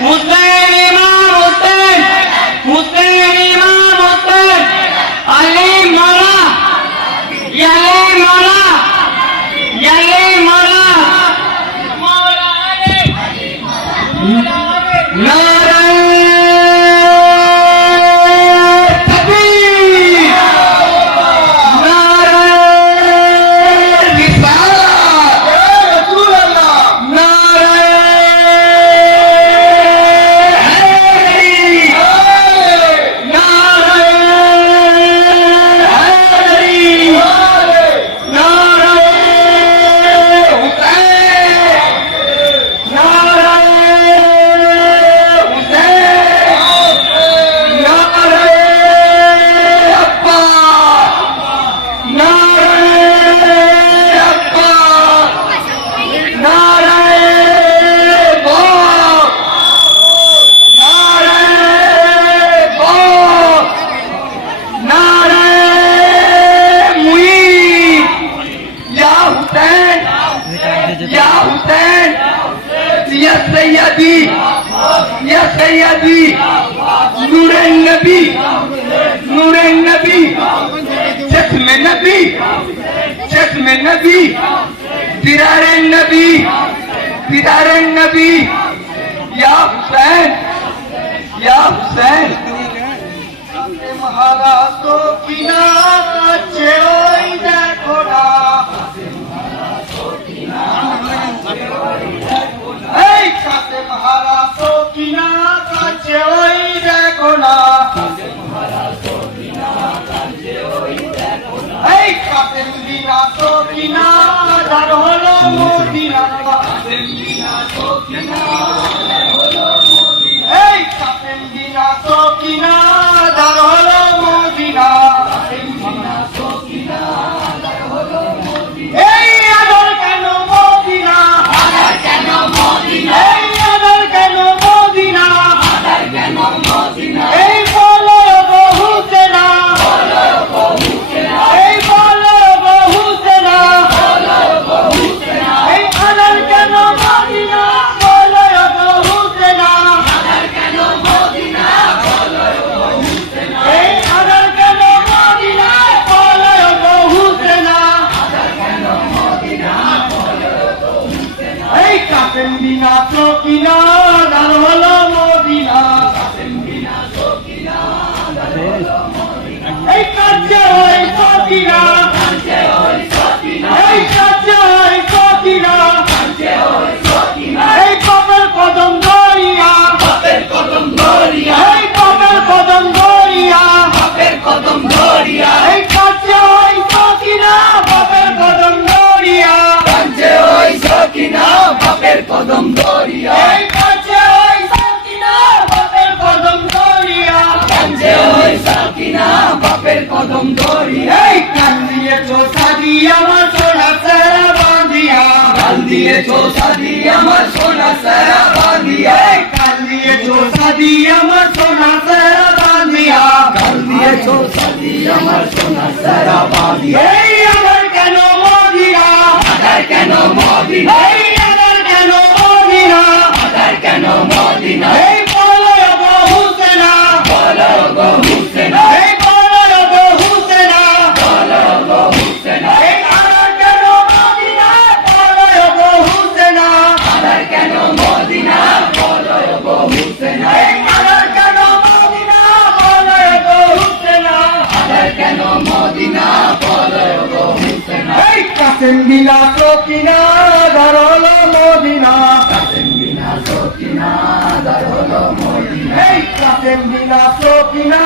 Muslim. सैयदी या सैयदी नूर नबी नूर नबी चश्म नबी चश्म नबी दिदारे नबी दिदारे नबी। সেলিনা সকিনা তার হলো মদিনা সেলিনা সকিনা তার হলো মদিনা এই সাতেন দিনা Sakina Hey, come here, hey, come here. কালিয়েছো সাদি আমার সোনা সারা বাঁধিয়া কালিয়েছো সাদি আমার সোনা সারা বাঁধিয়া কালিয়েছো সাদি কেন মদিনা? কেন মদিনা? কেন মদিনা? চেঙ্গিলা সকিনা ধরল মদিনা। চেঙ্গিলা সকিনা ধরল মদিনা। এই সকিনা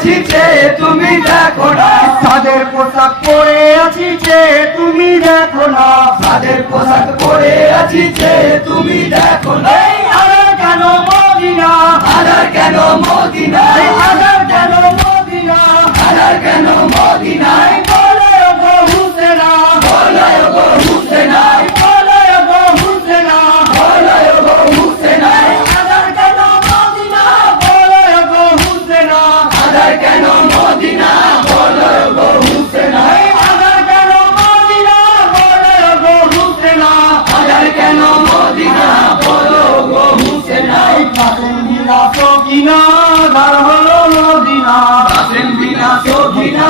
আছি যে তুমি দেখো না। তাদের পোশাক পরে আছি যে তুমি দেখো না। তাদের পোশাক পরে আছি যে তুমি দেখো না। সকিনা ধার হলো মদিনা কাসেম বিনা সখিনা